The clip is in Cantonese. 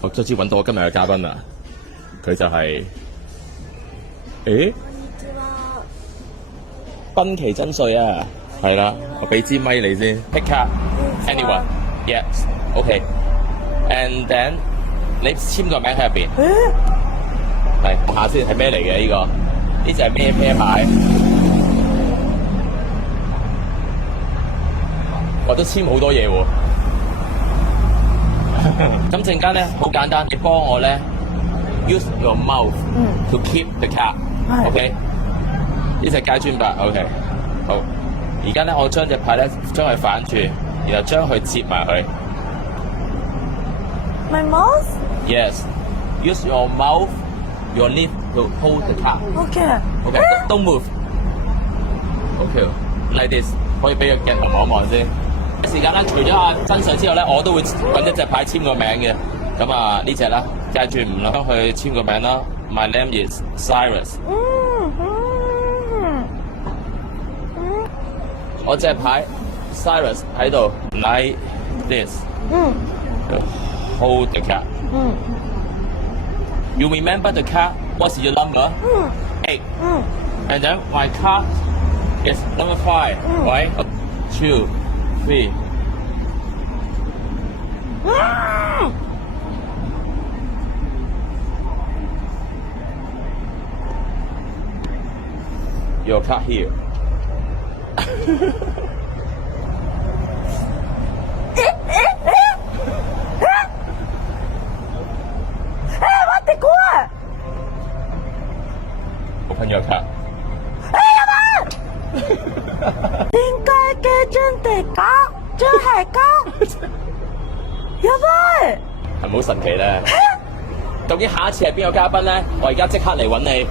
我終於揾到我今日嘅嘉賓啦，佢就係、誒濱崎真穗啊，係啦，我俾支咪你先 ，pick up anyone，yes，OK，and then 你簽個名喺入邊，係望下先係咩嚟嘅呢個？呢隻係咩啤牌？我都簽好多嘢喎。咁陣間咧好簡單，你幫我咧 use your mouth to keep the card，OK？呢隻階磚吧 ，OK？好，而家咧我將隻牌咧將佢反轉，然後將佢接埋佢。My mouth? Yes. Use your mouth, your lip to hold the card. Okay. OK， don't move. OK，like this， 可以俾個鏡頭望一望先。時間咧，除咗阿真穗之後咧，我都會揾一隻牌簽個名嘅。咁啊，呢隻啦，階磚5啦，幫佢簽個名啦。My name is Cyrus。我隻牌 Cyrus 喺度 like this。Hold the card. You remember the card? What's your number? 8. And then my card is number 5. Right? 2, 3. Your card here. Open your card。點解嘅張地假？張係假？やばい！係咪好神奇咧？究竟下一次係邊個嘉賓咧？我而家即刻嚟揾你。